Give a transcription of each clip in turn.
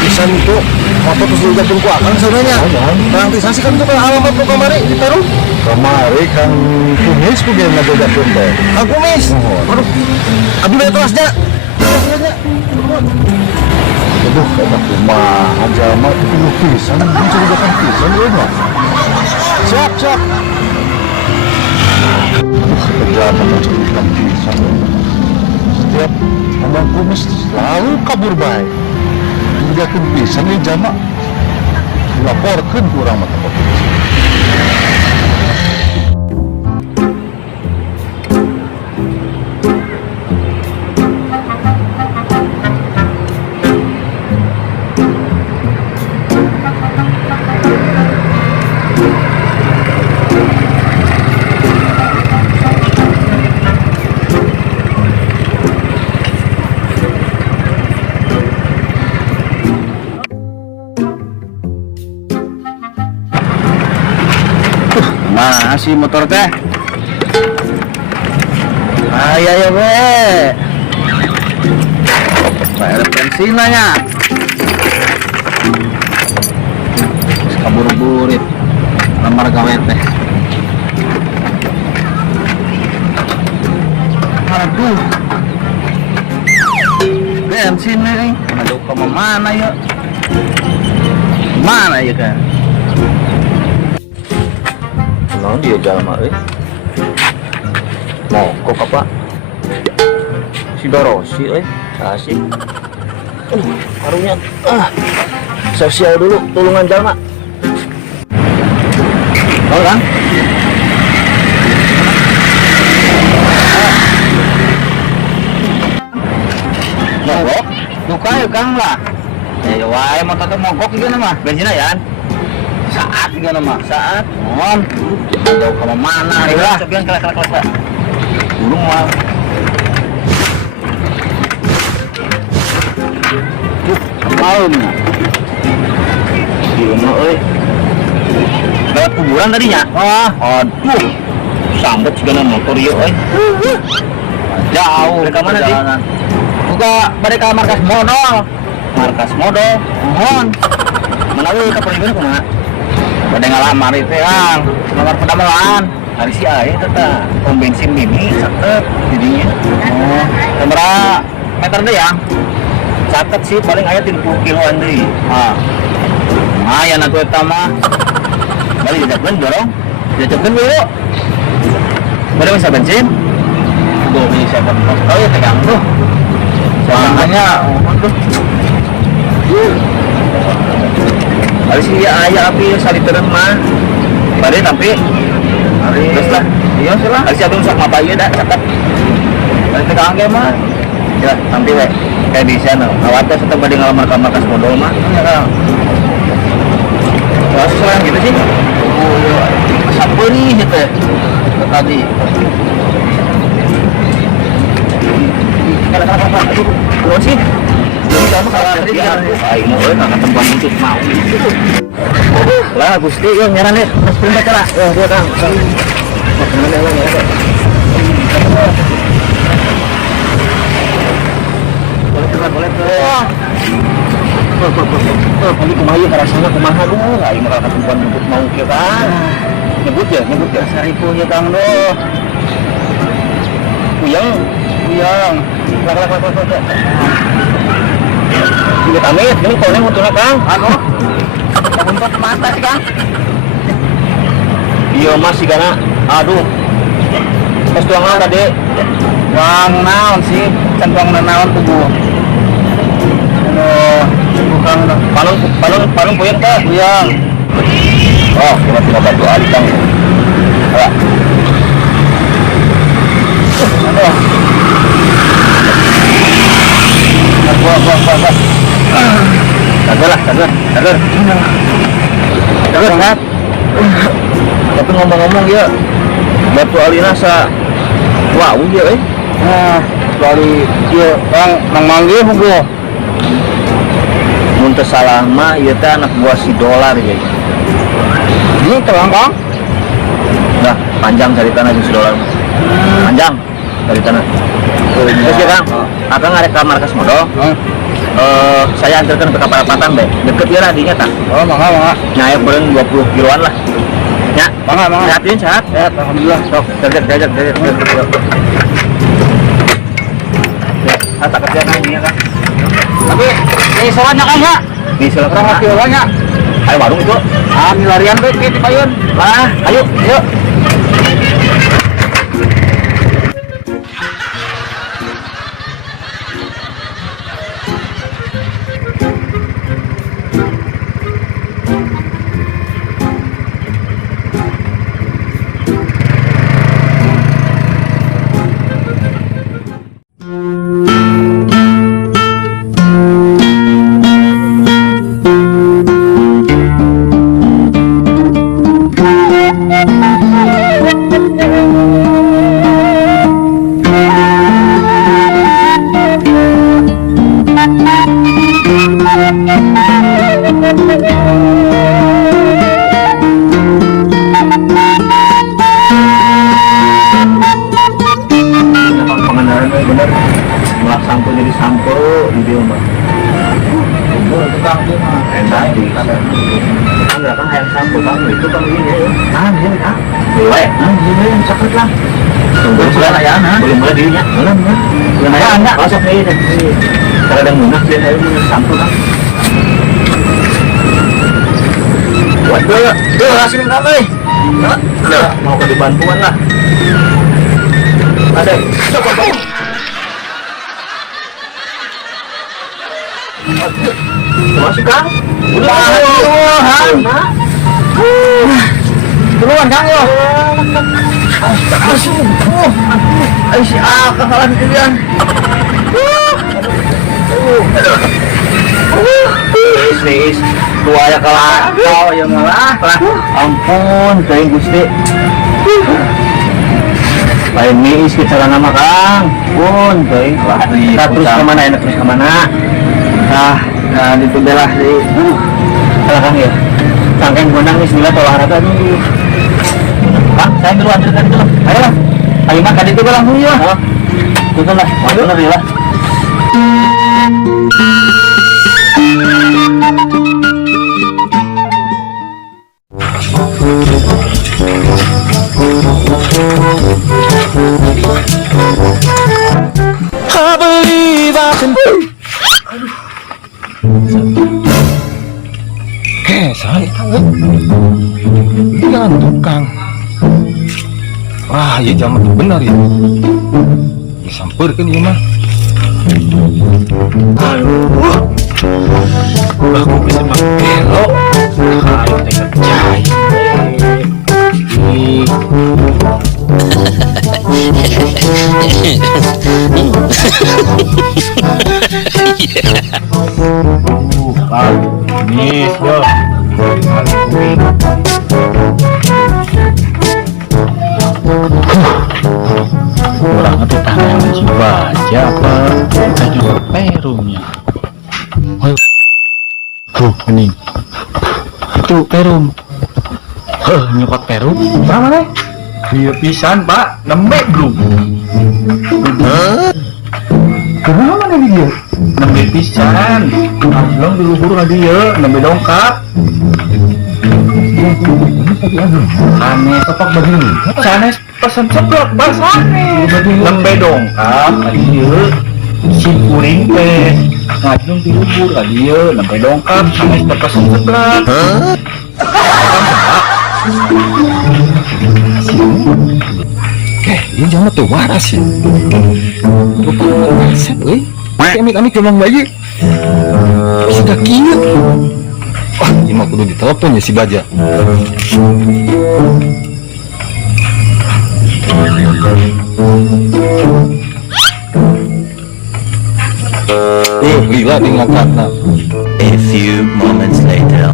Pisan itu motor terus dijatuhin ku akang sebenarnya. Terang pisan sih kan itu kan alamat lu kamari ditaruh. Kamari kan kumis ku geuning ngajajatkeun teh. Kang Kumis. Aduh. Abdi bae telasnya. Aduh, eta kumaha jalma itu pisan mencurigakan pisan euy mah. Siap. Aduh, jalma mencurigakan pisan. Setiap ngomong kumis selalu kabur bae. Mencurigakan pisan ieu jalma. Laporkeun ku urang mah ka polisi. Masih motor teh. Ayo be. Bayar bensin nya. Kabur-burit. Lamar gawe teh. Aduh. Bensin nih. Aduh, ke mana ya? Mana ya kan? Naon dia jalma euy? Mogok apa? Si Dorosi euy, asik. Harunya. Sosial dulu, tulungan jalma. Oh kan? Mogok? Duka ya Kang lah. Ya wae motor teh mogok juga mah. Bensinnya ya. Saat juga nama saat. Mohon. Jauh ke mana ya? Cobian kelak. Burung mah. Malamnya. Gimana euy? Lewat kuburan tadinya. Aduh. Sambet segala motor ieu euy. Jauh ke mana sih? Buka balik ke markas modal. Mohon. Menawi ka polisi kumaha? Bade ngalamar itu Kang. Ngamar pedamelan. Hari si aya eta pom bensin mini catet jadinya. Oh, sabaraha meter deh ya? Catet sih paling aya 30 kiloan deui. Lumayan atuh eta mah. Bali jajakeun dorong. Jajakeun dulu. Bade bisa bensin? Tuh bisa bensin. Oh ya tegang tuh. Soalnya aduh. Hari sih aya api salitereun mah. Bade tapi terus lah. Iya sih lah. Hari sih abang sak mapa ieu da caket. Bade tegang ge mah. Ya, nanti we. Kayak di sana. Awatnya setelah bade ngalamar ka markas modal mah. Ya Kang. Terus selain gitu sih. Oh iya. Sampeni gitu. Tadi. Kalau aduh, sih. Jadi kamu kalau tadi aing mau kakak tempat untuk mau. Lah Gusti yo nyaran deh. Mas pindah cara. Ya dia Kang. Boleh. Kali kumaha rasanya kumaha dulu. Aing mah kakak tempat untuk mau ke Kang. Nyebut ya. Saripunya Kang doh. Kuyang. Lak. amit ini kau nih motornya Kang. Anu. Untuk mata sih Kang. Iya masih karena aduh. Pas tuang naon tadi. Tuang naon sih? Can tuang naon tuh Bu. Bukan palung puyeng teh. Puyeng. Oh, kita tinggal bantu Ali Kang. Ya. Aduh. Gua. Sabar. Sabar. Tapi ngomong-ngomong ya, batu alina sa wow ya nah kali dia Kang nang manggil gua mun teu salah mah ieu teh anak buah si dolar ya ini terang Kang nah panjang ceritana si dolar panjang ceritana terus ya Kang Akang ngarek ka markas modal saya antarkan ke Kaparapatan be deket ya radinya tak oh mangga nyaya beureun 20 kiloan lah ya mangga sehat alhamdulillah sok jajar tak kerja ini ya Kang tapi ini soalnya Kang ya di selatan hati orangnya ayo warung itu larian be di payun lah ayo boleh dirinya belum ya enggak masuk nih kadang munak dia ayo sampul Kang waduh tuh hasilin apa mau ke dibantuan lah ada coba masuk Kang udah duluan Kang yo ay si kakalan kalian is dua ya kalah kau yang ngalah ampun kain Gusti lain miis kita nama Kang pun kain kita terus kemana enak terus kemana nah itu belah di salah Kang ya sangkan gunang bismillah olahraga nih Kang saya dulu antarkan itu ayolah ayo makan itu langsung ya itu lah benar ya lah I believe I can saya jangan tukang wah ya zaman benar ya disamperkan ya mah aduh aku bisa belok ayo tengah jahit nih yo orang itu tangan si baca apa kita juga perumnya ini itu perum nyokot perum berapa nih dia pisan Pak lembek belum kenapa nih dia lembek pisan belum dulu dia lembek dongkap aneh tepak begini sanes pesan ceplok bahasane lembek dongkap dia si kuring teh ngajung di lubur lah dia sampai dongkap sama perkosong sebelah. Ini jangan tuh waras ya. Lupa waras, amit-amit emang bayi. Sudah kira. Wah, ini mah kudu ditelepon ya si Baja. Lila di ngangkatna. A few moments later.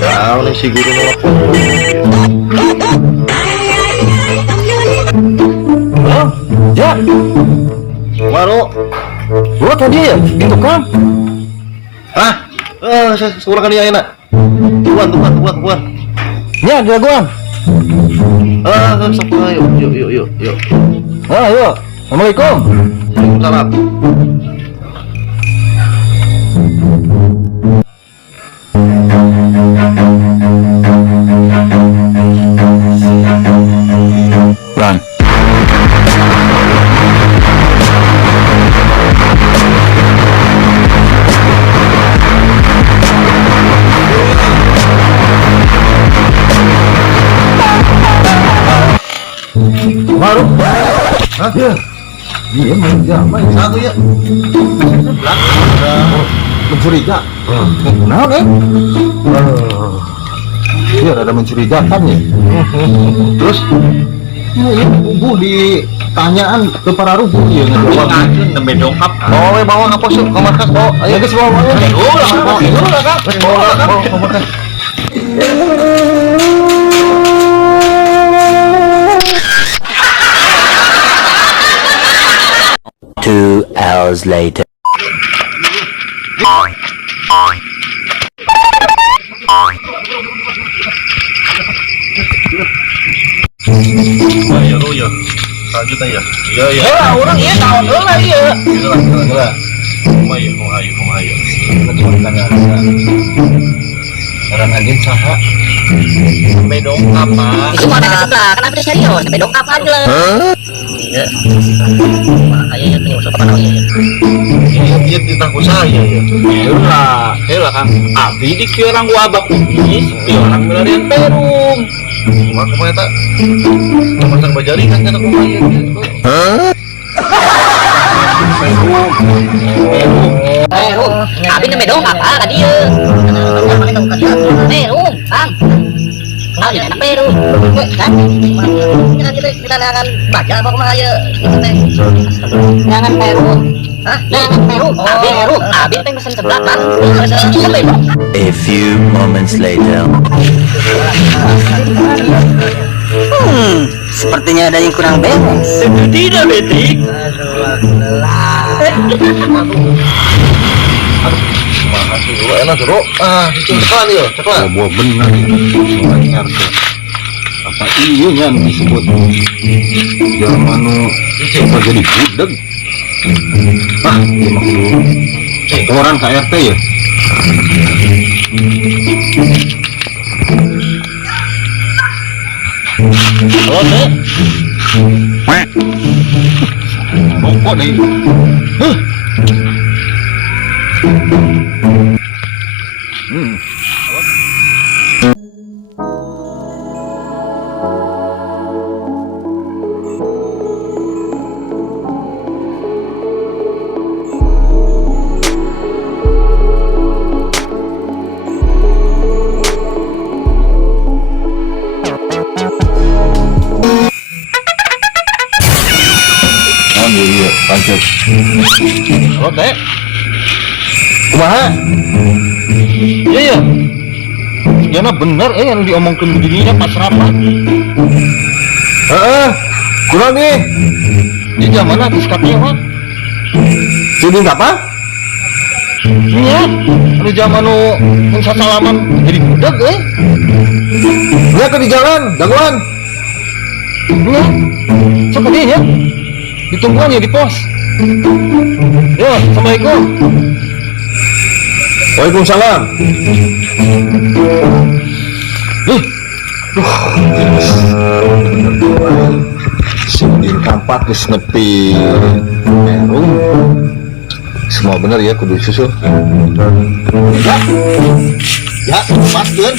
Tahu nih si guru nelfon. Hah? Ya. Maro. Gua tadi ya, itu kan. Ah, sekurang dia enak. Tuan. Ya, jagoan. Sok yuk. Yuk. Assalamualaikum. Waalaikumsalam. Run. Baru. Hah? Iya, main satu ya. Mencuriga. Kenapa? Iya, ada mencurigakan ya. Terus? Iya, Bu ditanyaan ke para rubu ya ngejawab. Nembe dongkap. Bawa ngapa sih ke markas? Ayo guys bawa. Bawa. 2 hours later. Ya. Lanjut aja. Iya. Orang iya tahun dulu lah iya. Gila. Kumaha. Orang anjing saha? Nembe dongkap, Pak. Itu mau ada ke sebelah, kenapa dia serius? Sampai dongkap aja lah. Iya. Kayaknya tuh, sopan apa ya? Iya ditangku saya ya. Heula Kang. Abdi dikirang gua abah kumis, orang melarian perum. Kumaha eta? Teman bajari kan kata kumaha ya. Perum, tapi sampai dongkap ah dia. Perum, Kang. Nah, di sana Perum. Kan? Kita jangan baca apa kumaha ya. Jangan Perum. Hah? Jangan Perum. Abi teh pesen sebelah kan. A few moments later. Sepertinya ada yang kurang beres. Tidak, Betrik. Makasih dulu enak dulu. Ceklan ya, ceklan. Buah bener. Anyar tuh. Apa iya yang disebut zaman nu coba jadi budak. Dia maksud orang KRT ya. Halo, Nek. Rokok deh. Iya, lanjut. Halo, Dek. Kumaha? Iya. Yana bener yang diomongkan begininya pas rapat. Kurang nih. Di zaman habis katanya, Pak. Jadi apa? Iya, di zaman nu salaman jadi budak Iya ke di jalan, jagoan. Iya. Sok dia ya. Ditunggu aja di pos. Yo, assalamualaikum. Waalaikumsalam. Sinding kampak geus nepi. Merung Semua benar ya kudu susul. Ya, lepaskan.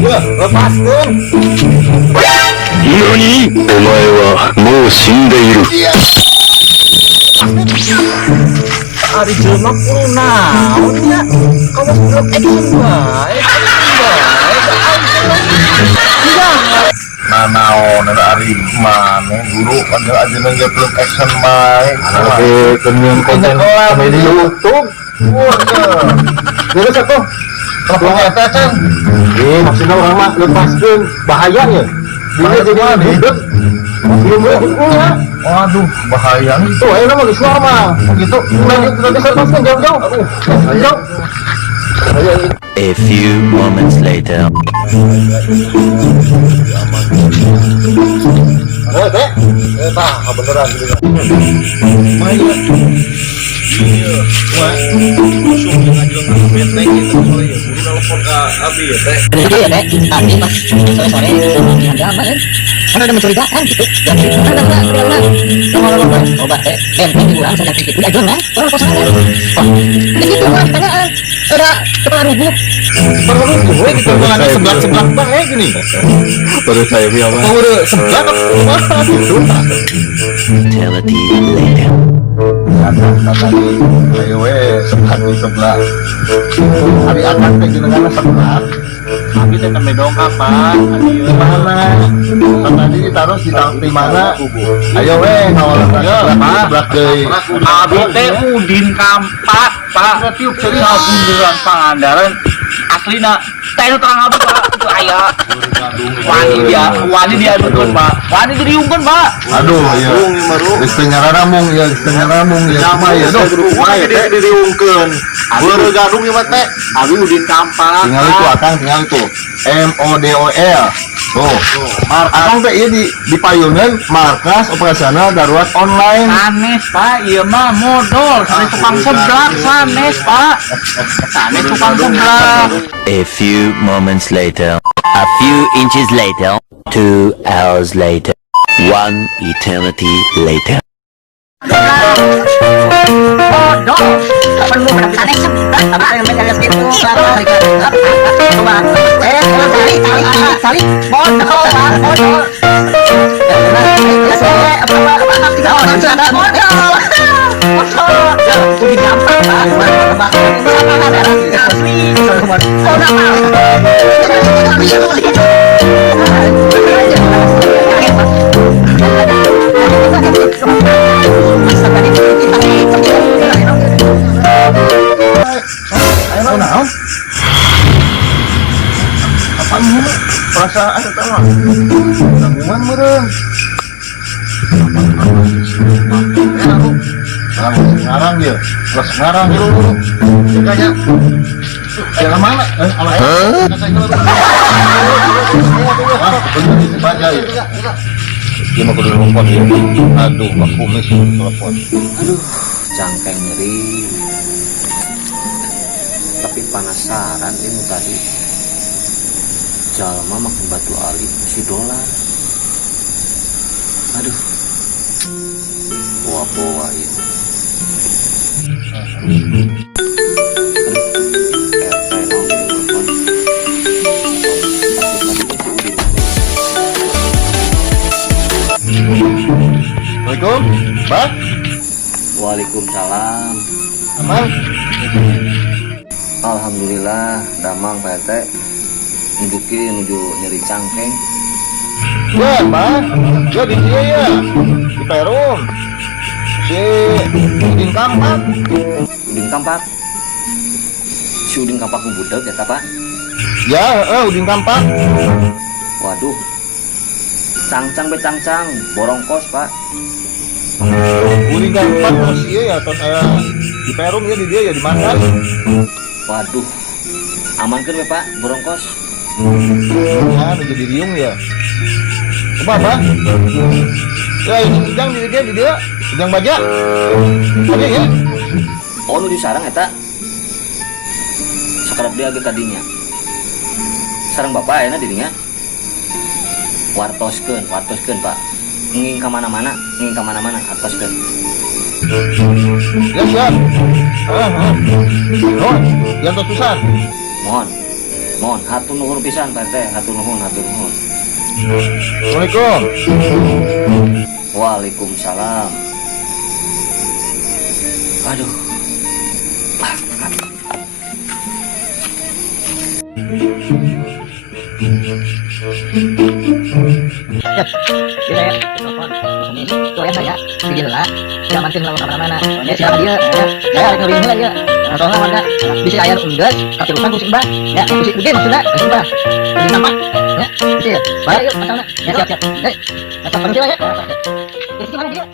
Ya, lepaskan. NANI?お前はもう死んでいる。 Ari jelema kudu naon ya? Kamu belum action bae. Nanaon ada ari mana guru kan aja nggak belum action baik. Kenyang konten komedi YouTube. Terus aku kalau eta can. Maksudnya orang mah lepaskeun bahaya ya. Dia jadi hidup. Belum ya. Waduh, bahaya nih. Tuh, ayo nama Islam mah. Begitu. Lanjut nanti saya lepaskan jauh-jauh. Jauh. A few moments later. Teh. Tah, beneran gitu. Jadi ya teh, tadi pas sore-sore ada apa kan? Karena ada mencurigakan gitu. Obat teh, benteng kurang sedang sedikit. Udah jual kan? Orang kosan kan? Oh, di situ kan pertanyaan. Ada kepala rubuk. Gitu ada seblak-seblak bae gini. Baru saya bilang Oh, udah seblak apa gitu. Eternity later. Tadi ayo we seblak di seblak. Hari akan teh jenengan seblak. Tapi teh tembe dong kapan? Di mana? Tadi ditaruh di mana? Ayo we kawalan seblak deui. Abi teh Udin Kampak, Pak. Tiup cerita bunderan Pangandaran. Aslina teh nu terang abi Pak. Itu aya. Wani dia dukun Pak. Wani diriungkeun Pak. Aduh, ya. Istrinya ramung ya, Sama ya, dong. Diriungkeun. Beureuh gadung ieu teh. Abi Udin Kampak. Tinggal itu akang tinggal itu. MODOL. Tuh. Akang teh ieu di payuneun markas operasional darurat online. Sanes Pak, ieu mah modal, sanes tukang seblak sanes Pak. Sanes tukang seblak. A few moments later. A few inches later. 2 hours later. 1 eternity later. Bodoh. Kapan mau sanes seblak? Apa yang mencari itu? Coba. Sali. Bodoh, Pak. Bodoh. Udah gampang Pak. Ayo naon? Apaan mu? Perasaan eta mah. Tanggungan meureun. Sekarang dia, terus sekarang dulu. Kayaknya, yang mana? Alah. Baca ya. Dia mau kudu nelfon ya. Aduh, aku mis telepon. Cangkeng nyeri. Tapi penasaran ini tadi. Jalma makan batu ali si dolar. Aduh. Boa-boa itu. Assalamualaikum, Mbak. Waalaikumsalam. Aman? Alhamdulillah, damang Pak RT. Nuju nyeri cangkeng. Ya, Mbak. Ya di dia ya. Di Perum. Si Udin Kampak. Udin Kampak. Si Udin Kampak budeg ya Pak? Ya, Udin Kampak. Waduh. Cangcang becangcang, borongkos Pak. Udin Kampak masih ya atau saya di Perum ya di dia ya di mana? Waduh. Amankan ya Pak, borongkos. Ya, udah di Riung ya. Coba apa? Ya, ini Ujang di dia. Ujang baja. Oke ya. Oh, nu di sarang eta. Sakarep dia ge kadinya. Sarang Bapak aya na dirinya. Wartoskeun Pak. nging kemana-mana atas ke. Ya siap. Nuhun, yang tutusan. Mohon hatur nuhun pisan Pak RT, hatur nuhun. Assalamualaikum. Waalaikumsalam. Aduh. Kita ya, telepon. Tuh ya saya, begini lah. Jangan tim lawan kemana-mana. Ya siapa dia? Ya, ngering lah ya. Soalnya warga bisa ayah unggas, tapi urusan pusing bah. Ya, pusing gede maksudnya, pusing bah. Pusing tampak. Ya, itu ya. Balik yuk, masalah. Ya siap. Hei, masak pensil ya. Jadi gimana dia?